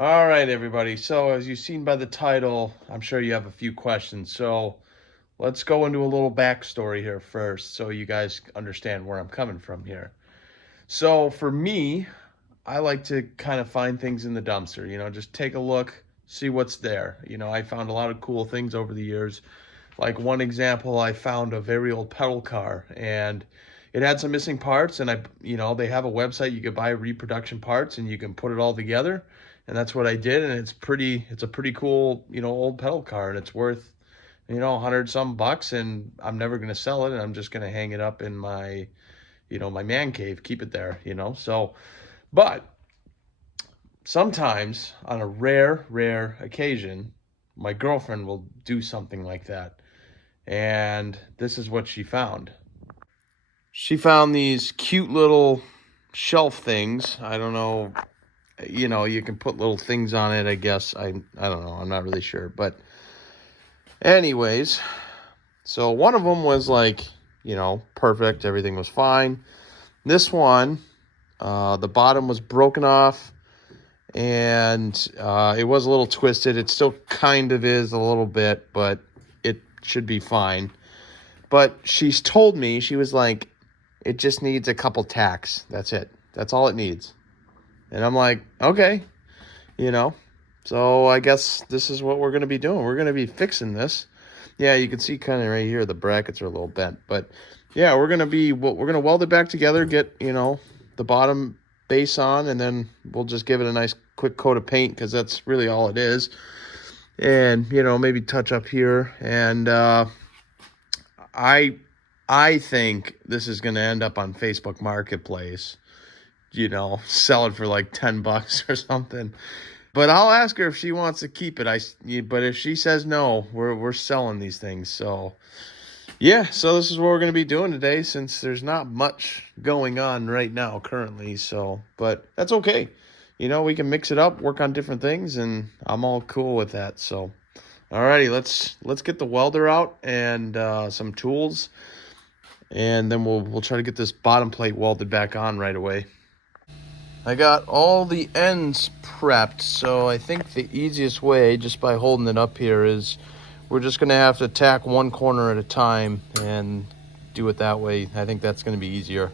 All right, everybody. So, as you've seen by the title, I'm sure you have a few questions. So, let's go into a little backstory here first so you guys understand where I'm coming from here. So, for me, I like to kind of find things in the dumpster, just take a look, see what's there. I found a lot of cool things over the years. Like one example, I found a very old pedal car and it had some missing parts. And they have a website you could buy reproduction parts and you can put it all together. And that's what I did. And it's a pretty cool, old pedal car and it's worth, 100 some bucks. And I'm never going to sell it. And I'm just going to hang it up in my man cave, keep it there, So, but sometimes on a rare occasion, my girlfriend will do something like that. And this is what she found. She found these cute little shelf things. I don't know, you can put little things on it, I guess. I don't know. I'm not really sure. But anyways, so one of them was like, perfect. Everything was fine. This one, the bottom was broken off and it was a little twisted. It still kind of is a little bit, but it should be fine. But she's told me, she was like, it just needs a couple tacks. That's it. That's all it needs. And I'm like, okay, you know. So I guess this is what we're going to be doing. We're going to be fixing this. Yeah, you can see kind of right here, the brackets are a little bent. But yeah, we're going to weld it back together, get, the bottom base on, and then we'll just give it a nice quick coat of paint because that's really all it is. And, maybe touch up here. And I think this is going to end up on Facebook Marketplace, sell it for like 10 bucks or something. But I'll ask her if she wants to keep it. But if she says no, we're selling these things. So yeah, so this is what we're going to be doing today since there's not much going on right now currently. So, but that's okay. We can mix it up, work on different things, and I'm all cool with that. So, alrighty, let's get the welder out and some tools, and then we'll try to get this bottom plate welded back on right away. I got all the ends prepped, so I think the easiest way, just by holding it up here, is we're just going to have to tack one corner at a time and do it that way. I think that's going to be easier.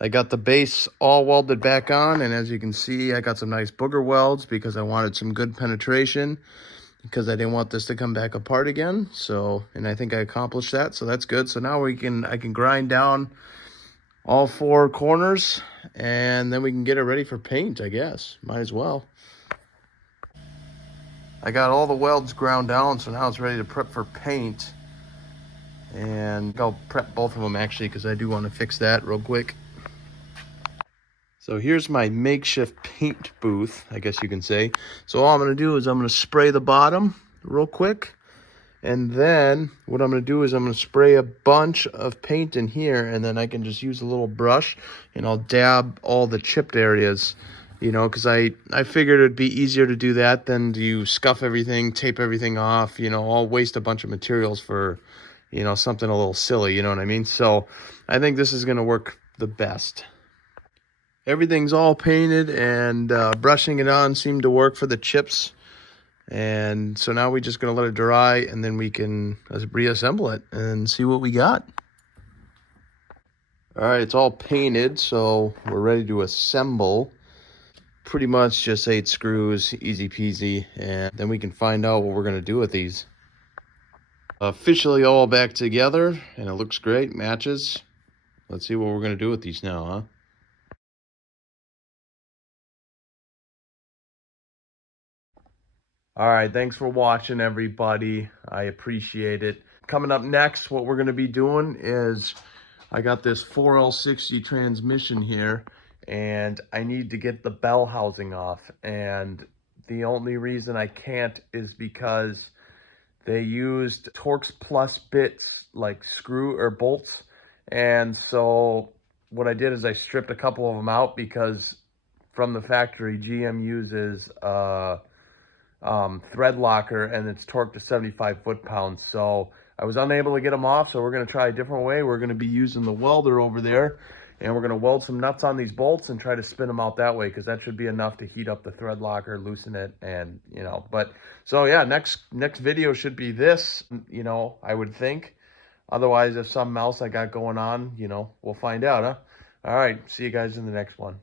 I got the base all welded back on, and as you can see, I got some nice booger welds because I wanted some good penetration because I didn't want this to come back apart again. So, and I think I accomplished that, so that's good. So now I can grind down all four corners, and then we can get it ready for paint, I guess. Might as well. I got all the welds ground down, so now it's ready to prep for paint. And I'll prep both of them actually because I do want to fix that real quick. So here's my makeshift paint booth, I guess you can say. So all I'm going to do is I'm going to spray the bottom real quick. And then what I'm going to do is I'm going to spray a bunch of paint in here, and then I can just use a little brush and I'll dab all the chipped areas, because I figured it'd be easier to do that than to scuff everything, tape everything off, I'll waste a bunch of materials for, something a little silly, you know what I mean? So I think this is going to work the best. Everything's all painted, and brushing it on seemed to work for the chips. And so now we're just going to let it dry, and then we can reassemble it and see what we got. All right, it's all painted, so we're ready to assemble. Pretty much just 8 screws, easy peasy, and then we can find out what we're going to do with these. Officially all back together, and it looks great, matches. Let's see what we're going to do with these now, huh? All right, thanks for watching, everybody. I appreciate it. Coming up next, what we're going to be doing is I got this 4L60 transmission here, and I need to get the bell housing off. And the only reason I can't is because they used Torx Plus bits, like screw or bolts. And so what I did is I stripped a couple of them out because from the factory, GM uses thread locker, and it's torqued to 75 foot-pounds. So I was unable to get them off, so we're going to try a different way. We're going to be using the welder over there, And we're going to weld some nuts on these bolts and try to spin them out that way, because that should be enough to heat up the thread locker, loosen it, and, you know. But, so yeah, next video should be this, you know, I would think. Otherwise, if something else I got going on, you know, we'll find out, huh? All right, see you guys in the next one.